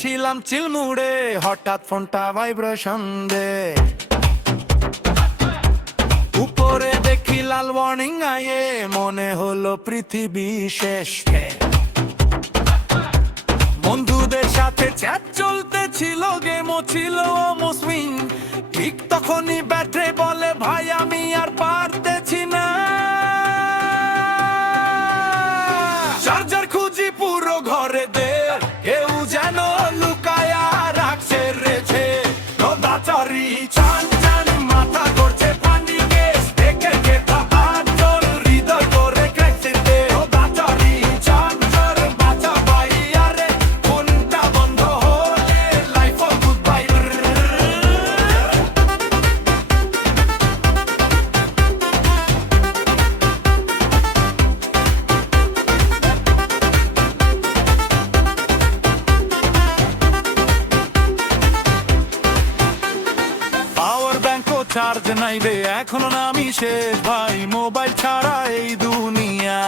ছিলাম চিলমুড়ে, হঠাৎ ফোনটা ভাইব্রেশন দে। উপরে দেখি লাল ওয়ার্নিং আয়ে, মনে হলো পৃথিবী শেষ। বন্ধুদের সাথে চ্যাট চলতেছিল, গেমও ছিল মুসমিন। ঠিক তখনই ব্যাটারি বলে, ভাই আমি আর পারতেছি না। চার্জার খুঁজি পুরো ঘরে দে, কেউ যেন লুকায়া রাখছে রেছে। নদাচারি চান চান মাথা করছে পানি কেস, দেখে কেতা আটজন হৃদয় করে ক্র্যাকছে দে। নদাচারি চান চান বাঁচা ভাই আরে, ফোনটা বন্ধ হলে লাইফ অল গুড বাই। পাওয়ার ব্যাংকও চার্জ নাই রে, এখনো নামি শেষ ভাই, মোবাইল ছাড়া এই দুনিয়া।